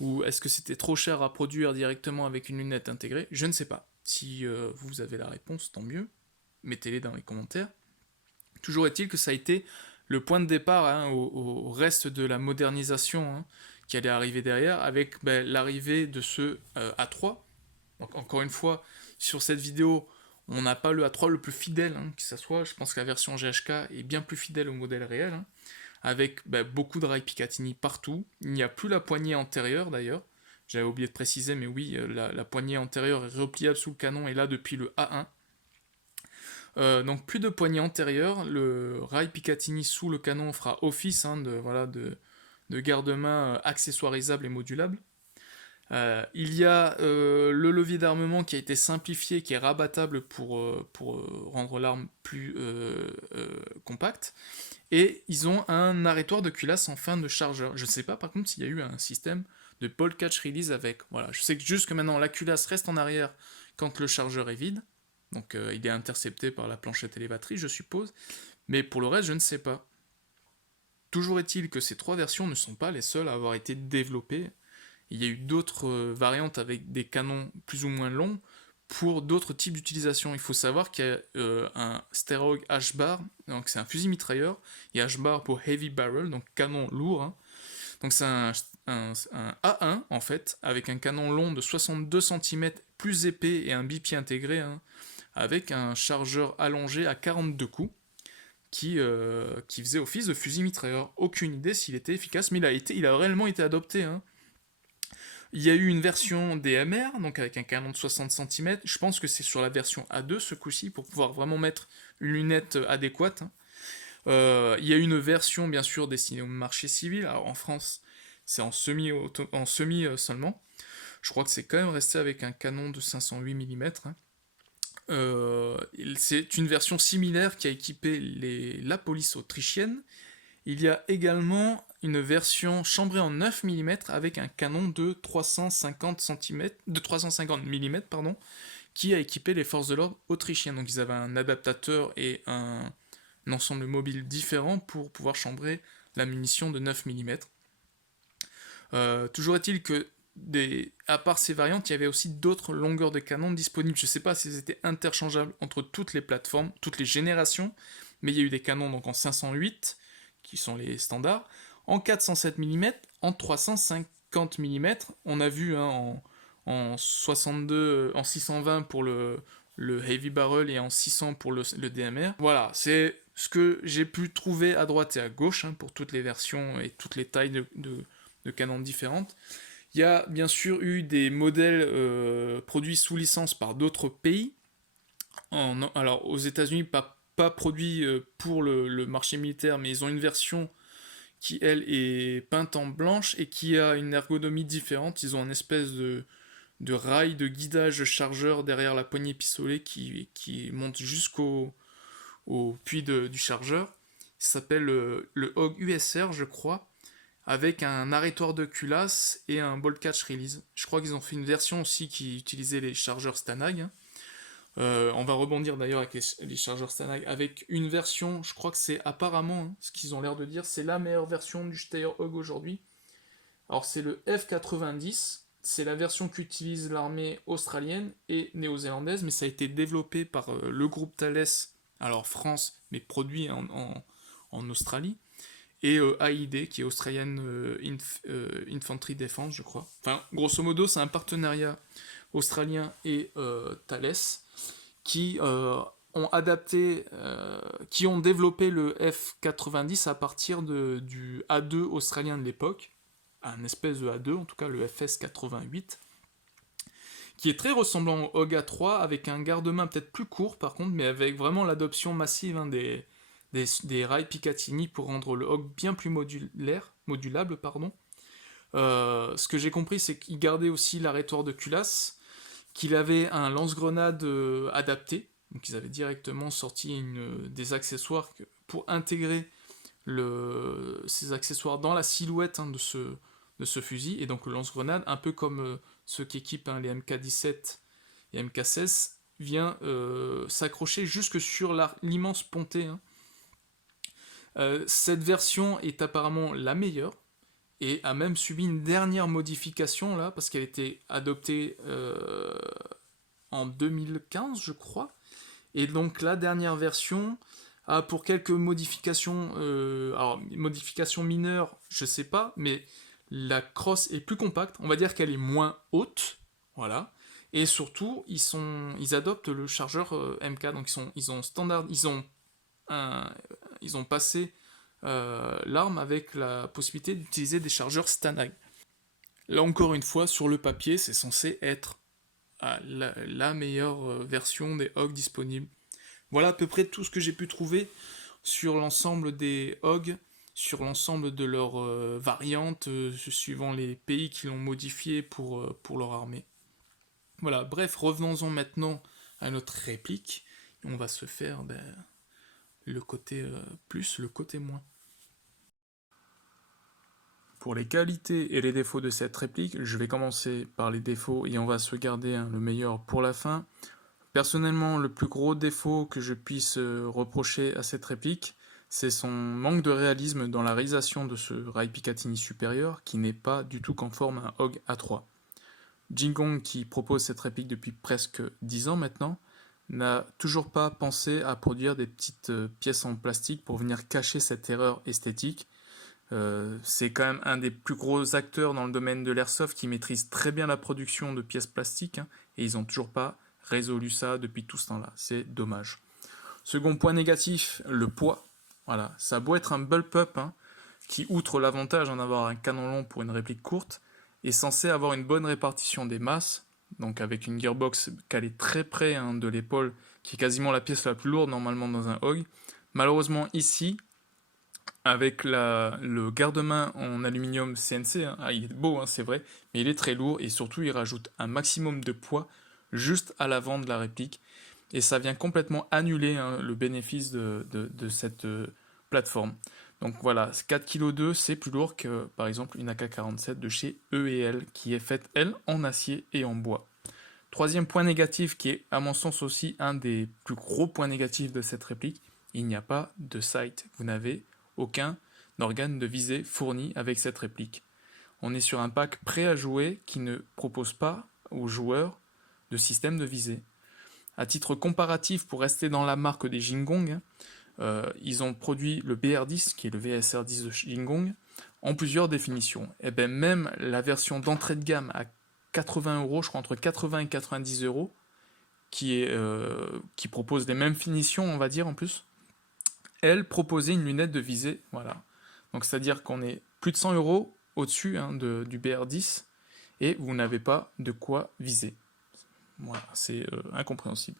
ou est-ce que c'était trop cher à produire directement avec une lunette intégrée, je ne sais pas. Si vous avez la réponse, tant mieux, mettez-les dans les commentaires. Toujours est-il que ça a été le point de départ hein, au reste de la modernisation hein, qui allait arriver derrière, avec l'arrivée de ce A3. Donc encore une fois, sur cette vidéo, on n'a pas le A3 le plus fidèle hein, que ça soit. Je pense que la version GHK est bien plus fidèle au modèle réel, hein, avec beaucoup de rails Picatinny partout. Il n'y a plus la poignée antérieure d'ailleurs. J'avais oublié de préciser, mais oui, la poignée antérieure est repliable sous le canon, et là depuis le A1. Donc plus de poignée antérieure, le rail Picatinny sous le canon fera office hein, de garde-main accessoirisable et modulable. Il y a le levier d'armement qui a été simplifié, qui est rabattable pour rendre l'arme plus compacte. Et ils ont un arrêtoir de culasse en fin de chargeur. Je ne sais pas par contre s'il y a eu un système de ball catch release avec. Voilà, je sais que juste que maintenant la culasse reste en arrière quand le chargeur est vide. Donc il est intercepté par la planchette élévatrice, je suppose. Mais pour le reste, je ne sais pas. Toujours est-il que ces trois versions ne sont pas les seules à avoir été développées. Il y a eu d'autres variantes avec des canons plus ou moins longs pour d'autres types d'utilisation. Il faut savoir qu'il y a un Sterog H-Bar, donc c'est un fusil mitrailleur, et H-Bar pour Heavy Barrel, donc canon lourd. Hein. Donc c'est un A1 en fait, avec un canon long de 62 cm plus épais et un bipied intégré, hein, avec un chargeur allongé à 42 coups. Qui faisait office de fusil mitrailleur. Aucune idée s'il était efficace, mais il a réellement été adopté. Hein. Il y a eu une version DMR, donc avec un canon de 60 cm. Je pense que c'est sur la version A2 ce coup-ci, pour pouvoir vraiment mettre une lunette adéquate. Hein. Il y a une version, bien sûr, destinée au marché civil. Alors en France, c'est en semi seulement. Je crois que c'est quand même resté avec un canon de 508 mm. Hein. C'est une version similaire qui a équipé la police autrichienne. Il y a également une version chambrée en 9 mm avec un canon de 350 mm, qui a équipé les forces de l'ordre autrichiennes. Donc ils avaient un adaptateur et un ensemble mobile différent pour pouvoir chambrer la munition de 9 mm. Toujours est-il que à part ces variantes, il y avait aussi d'autres longueurs de canon disponibles. Je ne sais pas si c'était interchangeable entre toutes les plateformes, toutes les générations, mais il y a eu des canons donc en 508, qui sont les standards, en 407 mm, en 350 mm. On a vu hein, en 62, en 620 pour le Heavy Barrel et en 600 pour le DMR. Voilà, c'est ce que j'ai pu trouver à droite et à gauche hein, pour toutes les versions et toutes les tailles de canons différentes. Il y a bien sûr eu des modèles produits sous licence par d'autres pays. Alors aux États-Unis, pas produits pour le marché militaire, mais ils ont une version qui, elle, est peinte en blanche et qui a une ergonomie différente. Ils ont une espèce de rail de guidage chargeur derrière la poignée pistolet qui monte jusqu'au puits du chargeur. Ça s'appelle le HOG USR, je crois, avec un arrêtoir de culasse et un ball catch release. Je crois qu'ils ont fait une version aussi qui utilisait les chargeurs Stanag. Hein. On va rebondir d'ailleurs avec les chargeurs Stanag, avec une version, je crois que c'est apparemment, hein, ce qu'ils ont l'air de dire, c'est la meilleure version du Steyr Hog aujourd'hui. Alors c'est le F90, c'est la version qu'utilise l'armée australienne et néo-zélandaise, mais ça a été développé par le groupe Thales, alors France, mais produit en Australie, et AID, qui est Australian Infantry Defense, je crois. Enfin, grosso modo, c'est un partenariat australien et Thales qui ont adapté, qui ont développé le F90 à partir du A2 australien de l'époque, un espèce de A2, en tout cas le FS88, qui est très ressemblant au HOG A3, avec un garde-main peut-être plus court par contre, mais avec vraiment l'adoption massive hein, des rails Picatinny pour rendre le HOG bien plus modulable. Ce que j'ai compris, c'est qu'il gardait aussi l'arrêtoir de culasse, qu'il avait un lance-grenade adapté, donc ils avaient directement sorti des accessoires pour intégrer ces accessoires dans la silhouette hein, de ce fusil, et donc le lance-grenade, un peu comme ceux qui équipent hein, les MK17 et MK16, vient s'accrocher jusque sur l'immense pontée. Hein. Cette version est apparemment la meilleure, et a même subi une dernière modification là, parce qu'elle était adoptée en 2015, je crois. Et donc la dernière version a pour quelques modifications, alors modifications mineures, je sais pas, mais la crosse est plus compacte. On va dire qu'elle est moins haute, voilà. Et surtout, ils adoptent le chargeur MK, donc ils ont passé l'arme avec la possibilité d'utiliser des chargeurs Stanag. Là encore une fois, sur le papier, c'est censé être la meilleure version des HOG disponibles. Voilà à peu près tout ce que j'ai pu trouver sur l'ensemble des HOG sur l'ensemble de leurs variantes, suivant les pays qui l'ont modifié pour leur armée. Voilà, bref, revenons-en maintenant à notre réplique. On va se faire le côté plus, le côté moins. Pour les qualités et les défauts de cette réplique, je vais commencer par les défauts et on va se garder le meilleur pour la fin. Personnellement, le plus gros défaut que je puisse reprocher à cette réplique, c'est son manque de réalisme dans la réalisation de ce rail Picatinny supérieur qui n'est pas du tout conforme à un Hog A3. Jingong, qui propose cette réplique depuis presque 10 ans maintenant, n'a toujours pas pensé à produire des petites pièces en plastique pour venir cacher cette erreur esthétique. C'est quand même un des plus gros acteurs dans le domaine de l'airsoft qui maîtrise très bien la production de pièces plastiques, et ils n'ont toujours pas résolu ça depuis tout ce temps-là. C'est dommage. Second point négatif, le poids. Voilà, ça a beau être un bullpup, qui, outre l'avantage d'avoir un canon long pour une réplique courte, est censé avoir une bonne répartition des masses, donc avec une gearbox calée très près de l'épaule, qui est quasiment la pièce la plus lourde normalement dans un Hog. Malheureusement ici, avec le garde-main en aluminium CNC, il est beau, c'est vrai, mais il est très lourd et surtout il rajoute un maximum de poids juste à l'avant de la réplique, et ça vient complètement annuler le bénéfice de cette plateforme. Donc voilà, 4,2 kg, c'est plus lourd que par exemple une AK-47 de chez E&L, qui est faite, elle, en acier et en bois. Troisième point négatif, qui est à mon sens aussi un des plus gros points négatifs de cette réplique, il n'y a pas de sight. Vous n'avez aucun organe de visée fourni avec cette réplique. On est sur un pack prêt à jouer qui ne propose pas aux joueurs de système de visée. À titre comparatif, pour rester dans la marque des Jingong, ils ont produit le BR10, qui est le VSR10 de Jingong, en plusieurs définitions. Et bien même la version d'entrée de gamme à 80 €, je crois entre 80 et 90 €, qui propose les mêmes finitions, on va dire en plus, elle proposait une lunette de visée, voilà. Donc c'est-à-dire qu'on est plus de 100 € au-dessus du BR10 et vous n'avez pas de quoi viser. Voilà, c'est incompréhensible.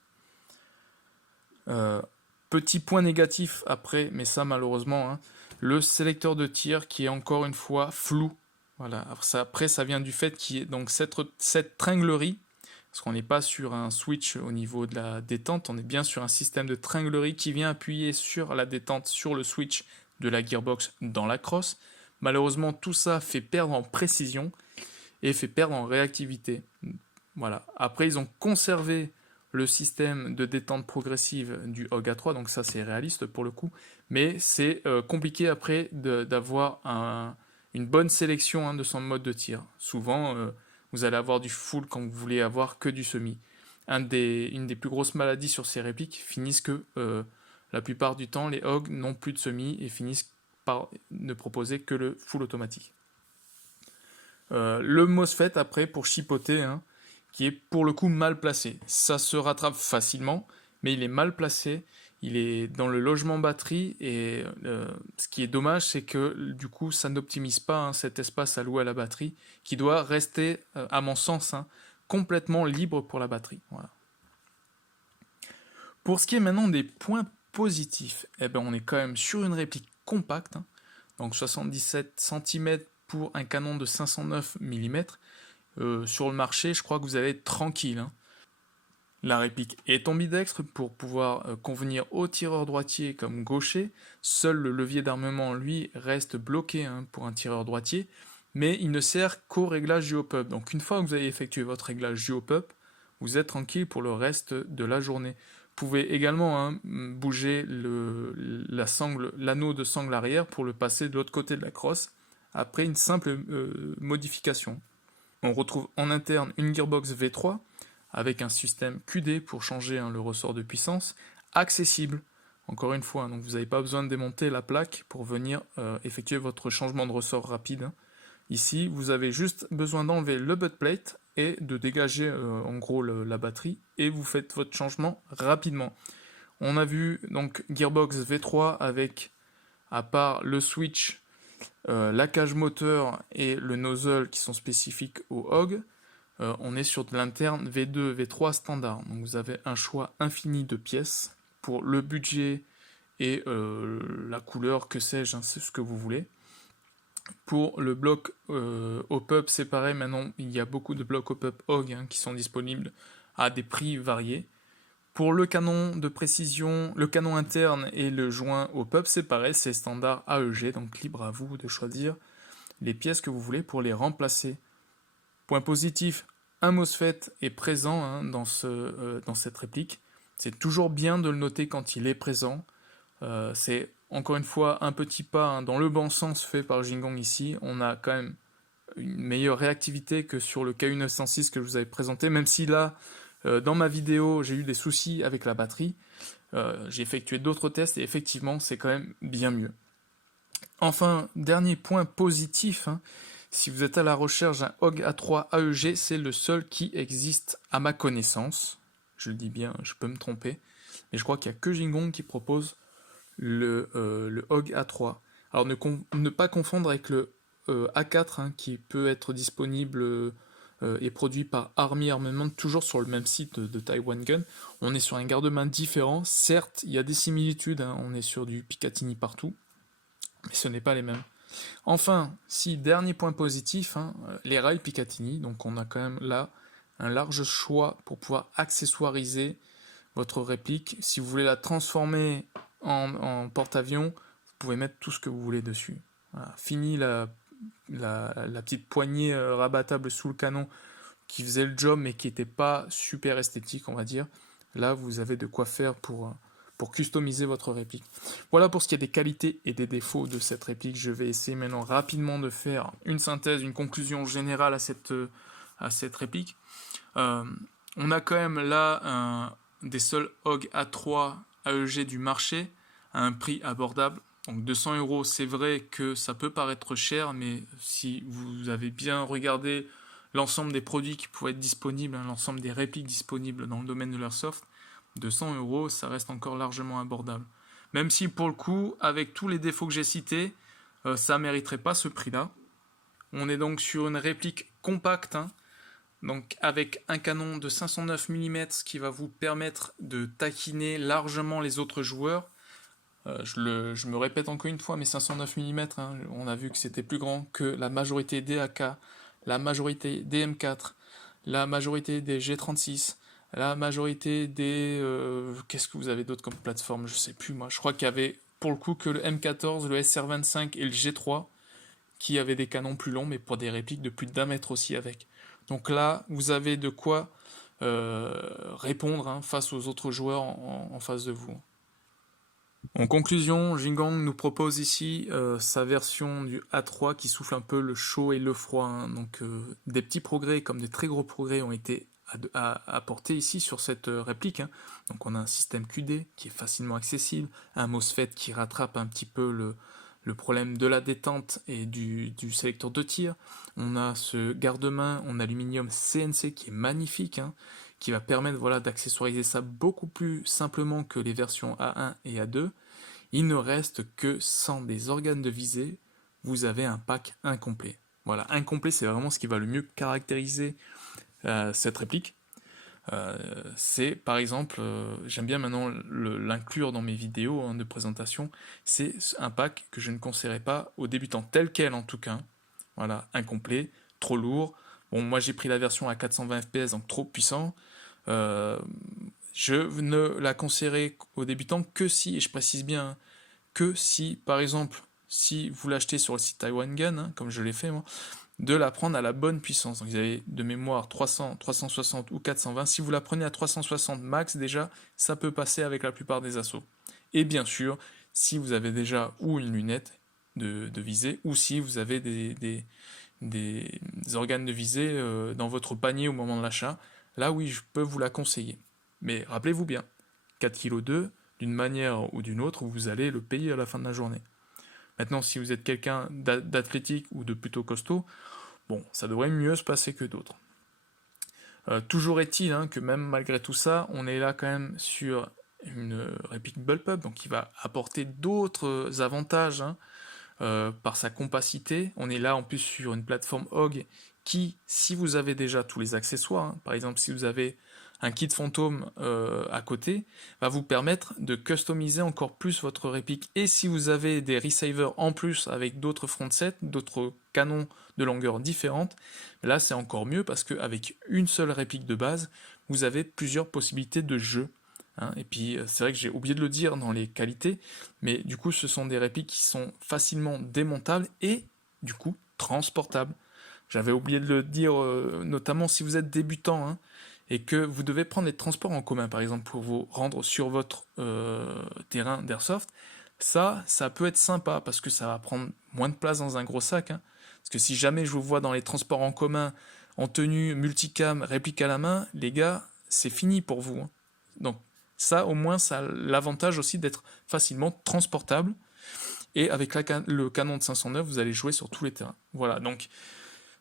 Petit point négatif après, mais ça malheureusement, le sélecteur de tir qui est encore une fois flou. Voilà. Après ça vient du fait qu'il y ait donc cette tringlerie, parce qu'on n'est pas sur un switch au niveau de la détente, on est bien sur un système de tringlerie qui vient appuyer sur la détente sur le switch de la gearbox dans la crosse. Malheureusement, tout ça fait perdre en précision et fait perdre en réactivité. Voilà. Après, ils ont conservé le système de détente progressive du Hog A3, donc ça c'est réaliste pour le coup, mais c'est compliqué après d'avoir une bonne sélection de son mode de tir. Souvent, vous allez avoir du full quand vous voulez avoir que du semi. Une des plus grosses maladies sur ces répliques finissent que la plupart du temps, les Hog n'ont plus de semi et finissent par ne proposer que le full automatique. Le MOSFET après pour chipoter, qui est pour le coup mal placé. Ça se rattrape facilement, mais il est mal placé, il est dans le logement batterie, et ce qui est dommage, c'est que du coup, ça n'optimise pas cet espace alloué à la batterie, qui doit rester, à mon sens, complètement libre pour la batterie. Voilà. Pour ce qui est maintenant des points positifs, on est quand même sur une réplique compacte, donc 77 cm pour un canon de 509 mm. Sur le marché, je crois que vous allez être tranquille. La réplique est ambidextre pour pouvoir convenir aux tireurs droitiers comme gauchers. Seul le levier d'armement, lui, reste bloqué pour un tireur droitier, mais il ne sert qu'au réglage du hop-up. Donc une fois que vous avez effectué votre réglage du hop-up, vous êtes tranquille pour le reste de la journée. Vous pouvez également bouger l'anneau de sangle arrière pour le passer de l'autre côté de la crosse, après une simple modification. On retrouve en interne une gearbox V3 avec un système QD pour changer le ressort de puissance, accessible, encore une fois, donc vous n'avez pas besoin de démonter la plaque pour venir effectuer votre changement de ressort rapide. Ici, vous avez juste besoin d'enlever le butt plate et de dégager en gros la batterie, et vous faites votre changement rapidement. On a vu donc gearbox V3 avec, à part le switch, la cage moteur et le nozzle qui sont spécifiques au Hog, on est sur de l'interne V2, V3 standard. Donc vous avez un choix infini de pièces pour le budget et la couleur, que sais-je, hein, c'est ce que vous voulez. Pour le bloc hop-up, c'est pareil, maintenant il y a beaucoup de blocs hop-up HOG qui sont disponibles à des prix variés. Pour le canon de précision, le canon interne et le joint hop-up, c'est pareil, c'est standard AEG, donc libre à vous de choisir les pièces que vous voulez pour les remplacer. Point positif, un MOSFET est présent dans cette réplique. C'est toujours bien de le noter quand il est présent. C'est encore une fois un petit pas dans le bon sens fait par Jingong ici. On a quand même une meilleure réactivité que sur le KU906 que je vous avais présenté, même si là, dans ma vidéo, j'ai eu des soucis avec la batterie. J'ai effectué d'autres tests et effectivement, c'est quand même bien mieux. Enfin, dernier point positif, si vous êtes à la recherche d'un HOG A3 AEG, c'est le seul qui existe à ma connaissance. Je le dis bien, je peux me tromper, mais je crois qu'il n'y a que Jingong qui propose le HOG A3. Alors ne pas confondre avec le A4 qui peut être disponible et produit par Army Armament, toujours sur le même site de Taiwan Gun. On est sur un garde-main différent. Certes, il y a des similitudes, on est sur du Picatinny partout, mais ce n'est pas les mêmes. Enfin, dernier point positif, les rails Picatinny. Donc on a quand même là un large choix pour pouvoir accessoiriser votre réplique. Si vous voulez la transformer en porte-avions, vous pouvez mettre tout ce que vous voulez dessus. Voilà. Fini la petite poignée rabattable sous le canon qui faisait le job mais qui n'était pas super esthétique, on va dire. Là, vous avez de quoi faire pour customiser votre réplique. Voilà pour ce qui est des qualités et des défauts de cette réplique. Je vais essayer maintenant rapidement de faire une synthèse, une conclusion générale à cette réplique. On a quand même là des seuls HOG A3 AEG du marché à un prix abordable. Donc 200 €, c'est vrai que ça peut paraître cher, mais si vous avez bien regardé l'ensemble des produits qui pouvaient être disponibles, l'ensemble des répliques disponibles dans le domaine de l'airsoft, 200 €, ça reste encore largement abordable. Même si pour le coup, avec tous les défauts que j'ai cités, ça ne mériterait pas ce prix-là. On est donc sur une réplique compacte, donc avec un canon de 509 mm, ce qui va vous permettre de taquiner largement les autres joueurs. Je me répète encore une fois, mais 509 mm, on a vu que c'était plus grand que la majorité des AK, la majorité des M4, la majorité des G36, la majorité des... qu'est-ce que vous avez d'autre comme plateforme? Je sais plus moi. Je crois qu'il y avait pour le coup que le M14, le SR25 et le G3 qui avaient des canons plus longs, mais pour des répliques de plus d'1 mètre aussi avec. Donc là, vous avez de quoi répondre face aux autres joueurs en face de vous. En conclusion, Jingong nous propose ici sa version du A3 qui souffle un peu le chaud et le froid. Donc des petits progrès comme des très gros progrès ont été apportés ici sur cette réplique. Donc on a un système QD qui est facilement accessible, un MOSFET qui rattrape un petit peu le problème de la détente et du sélecteur de tir. On a ce garde-main en aluminium CNC qui est magnifique, qui va permettre d'accessoiriser ça beaucoup plus simplement que les versions A1 et A2. Il ne reste que sans des organes de visée, vous avez un pack incomplet. Voilà, incomplet, c'est vraiment ce qui va le mieux caractériser cette réplique. C'est par exemple, j'aime bien maintenant l'inclure dans mes vidéos de présentation, c'est un pack que je ne conseillerais pas aux débutants, tel quel en tout cas. Voilà, incomplet, trop lourd. Bon, moi j'ai pris la version à 420 fps, donc trop puissant. Je ne la conseillerais aux débutants que si, et je précise bien, que si, par exemple, si vous l'achetez sur le site Taiwan Gun, comme je l'ai fait moi, de la prendre à la bonne puissance. Donc vous avez de mémoire 300, 360 ou 420. Si vous la prenez à 360 max déjà, ça peut passer avec la plupart des assauts. Et bien sûr, si vous avez déjà ou une lunette de visée, ou si vous avez des organes de visée dans votre panier au moment de l'achat, là oui, je peux vous la conseiller. Mais rappelez-vous bien, 4,2 kg, d'une manière ou d'une autre, vous allez le payer à la fin de la journée. Maintenant, si vous êtes quelqu'un d'athlétique ou de plutôt costaud, bon, ça devrait mieux se passer que d'autres. Toujours est-il que même malgré tout ça, on est là quand même sur une réplique bullpup, donc qui va apporter d'autres avantages par sa compacité. On est là en plus sur une plateforme HOG qui, si vous avez déjà tous les accessoires, par exemple si vous avez un kit fantôme à côté, va vous permettre de customiser encore plus votre réplique. Et si vous avez des resavers en plus avec d'autres front sets, d'autres canons de longueur différentes, là c'est encore mieux parce qu'avec une seule réplique de base, vous avez plusieurs possibilités de jeu. Hein. Et puis c'est vrai que j'ai oublié de le dire dans les qualités, mais du coup ce sont des répliques qui sont facilement démontables et du coup transportables. J'avais oublié de le dire, notamment si vous êtes débutant, hein, et que vous devez prendre des transports en commun, par exemple, pour vous rendre sur votre terrain d'airsoft. Ça peut être sympa, parce que ça va prendre moins de place dans un gros sac. Hein. Parce que si jamais je vous vois dans les transports en commun, en tenue multicam, réplique à la main, les gars, c'est fini pour vous. Hein. Donc ça, au moins, ça a l'avantage aussi d'être facilement transportable. Et avec le canon de 509, vous allez jouer sur tous les terrains. Voilà, donc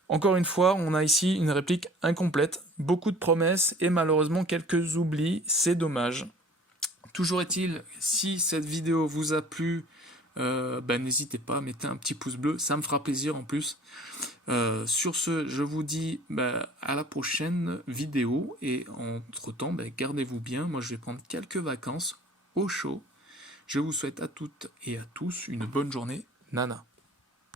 encore une fois, on a ici une réplique incomplète, beaucoup de promesses et malheureusement quelques oublis, c'est dommage. Toujours est-il, si cette vidéo vous a plu, n'hésitez pas, mettez un petit pouce bleu, ça me fera plaisir en plus. Sur ce, je vous dis à la prochaine vidéo et entre-temps, gardez-vous bien, moi je vais prendre quelques vacances au chaud. Je vous souhaite à toutes et à tous une bonne journée, Nana.